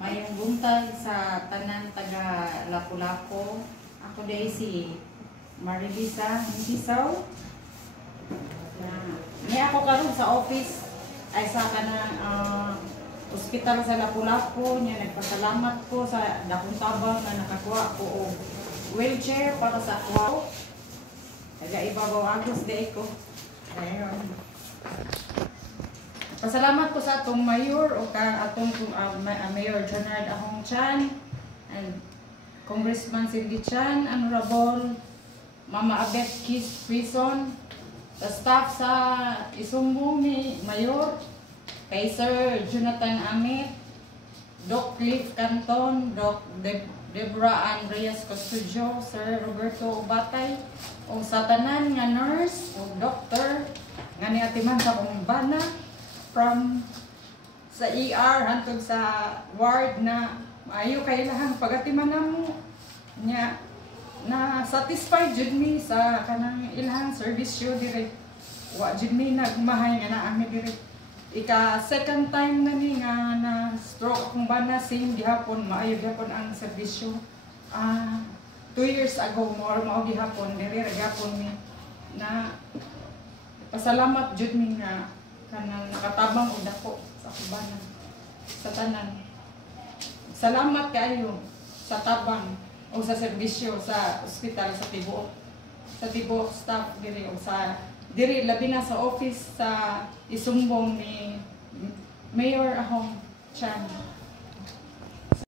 Mayong buntag sa tanan taga Lapu-Lapu. Ako day si Maribisa Hisaw. Ni ako karon sa office ay sa kanang ospital sa Lapu-Lapu nya nagpasalamat ko sa dakong tabang na nakakuha ko og wheelchair para sa ako. Taga ibabaw agos day ko. Ayun. Pasalamat ko sa atong mayor o atong Mayor Jonard Ahong Chan and Congressman Cindy Chan, Honorable Mama Abet Kis Prison, sa staff sa isumbong ni Mayor, kay Sir Jonathan Amit, Doc Cliff Canton, Doc Deborah Andreas Custodio, Sir Roberto Ubatay, o sa tanan nga nurse o doctor nga niatiman sa kumbana from sa ER hantod sa ward na maayo kay lahang pagatiman namo nya na satisfied jud mi sa kanang ilahang servisyo dire. Wa jud mi nagmahay nga naa mi dire. Ika second time na ni nga na stroke akong bana, same gihapon maayo gihapon ang serbisyo. 2 years ago mao gihapon dire gihapon mi na pasalamat jud mi nga kanang nakatabang og dako sa kubanan sa tanan. Salamat kayo sa tabang o sa serbisyo sa ospital sa tibuok staff diri o sa diri labi na sa office sa isumbong ni Mayor Ahong Chan.